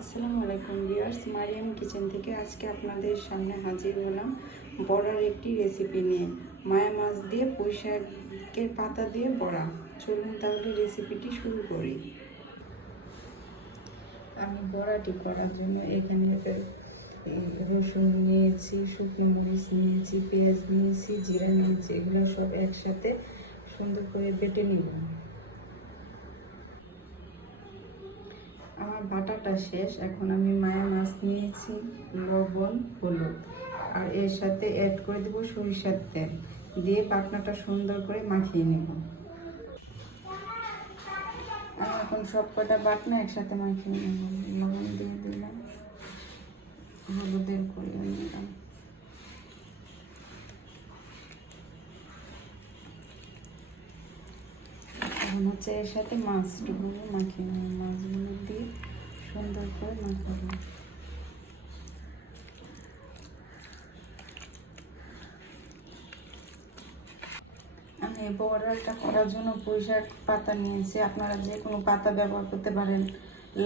আসসালামু আলাইকুম viewers, Mariam kitchen থেকে আজকে আপনাদের সামনে হাজির হলাম বড়ার একটি রেসিপি নিয়ে। মায়া মাছ দিয়ে, পুঁই শাকের পাতা দিয়ে বড়া। চলুন তাহলে রেসিপিটি শুরু করি। আমি বড়াটি করার জন্য এখানে রসুন নিয়েছি, শুকনো মরিচ নিয়েছি, পেঁয়াজ নিয়েছি, জিরা নিয়েছি, এগুলো সব একসাথে সুন্দর করে বেটে নিব। আমার বাটাটা শেষ। এখন আমি মায়া মাছ নিয়েছি, লবণ, হলুদ। আর এর সাথে অ্যাড করে দেবো সরিষার তেল। দিয়ে পাটনাটা সুন্দর করে মাখিয়ে নেব। আমি এখন সব কটা বাটনা একসাথে মাখিয়ে নেব। লবণ দিয়ে দিলাম হলুদের করে নিলাম হচ্ছে এর সাথে মাছটুকু মাখিয়ে নেব। মাছগুলো দিয়ে সুন্দর করে মাখাবো। আমি বড়াটা করার জন্য পুঁই পাতা নিয়েছি। আপনারা যে কোনো পাতা ব্যবহার করতে পারেন।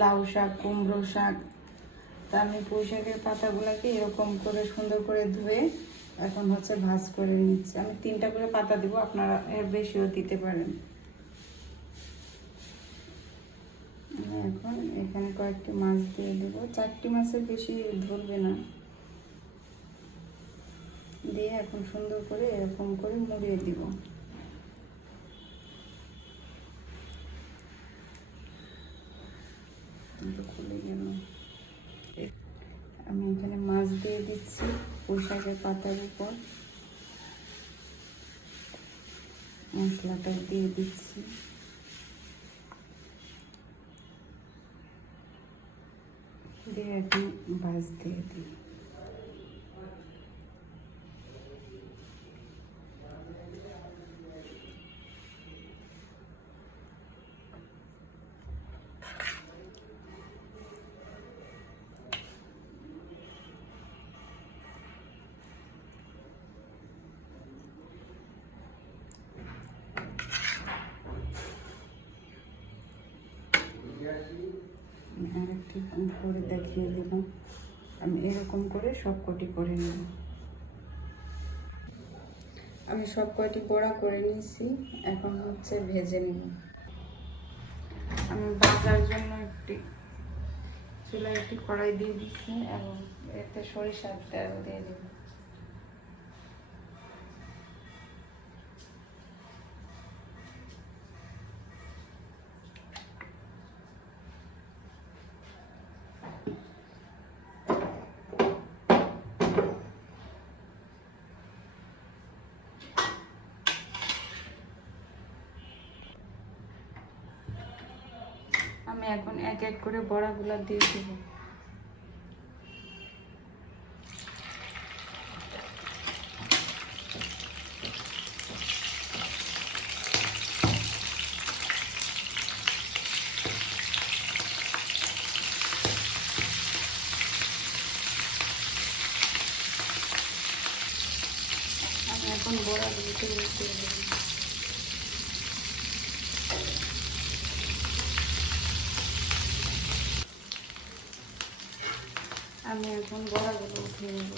লাউ শাক, কুমড়ো শাক। তা আমি পুঁই শাকের পাতাগুলোকে এরকম করে সুন্দর করে ধুয়ে এখন হচ্ছে ভাজ করে নিচ্ছি। আমি তিনটা করে পাতা দিব, আপনারা এর বেশিও দিতে পারেন আমি এখন এখানে কয়েকটি মাছ দিয়ে দেবো। চারটি মাছের বেশি ধরবে না। দিয়ে এখন সুন্দর করে এরকম করে মুড়িয়ে দিব। খুলে গেল। আমি এখানে মাছ দিয়ে দিচ্ছি পোশাকের পাতার উপর। মশলাটা দিয়ে দিচ্ছি। দিয়ে এখন ভাজ আমি আরেকটি করে দেখিয়ে দিলাম। আমি এরকম করে সব কটি করে নেব। আমি সব কয়টি বড়া করে নিয়েছি, এখন হচ্ছে ভেজে নেব। আমি ভাজার জন্য একটি চুলায় একটি কড়াই দিয়ে দিচ্ছি এবং এতে সরিষার তেল দিয়ে দেব আমি এখন এক এক করে বড়াগুলো দিয়ে দেব। এখন বড়াগুলোকে দিয়ে দেবো। আমি এখন বড়াগুলো উঠিয়ে নেব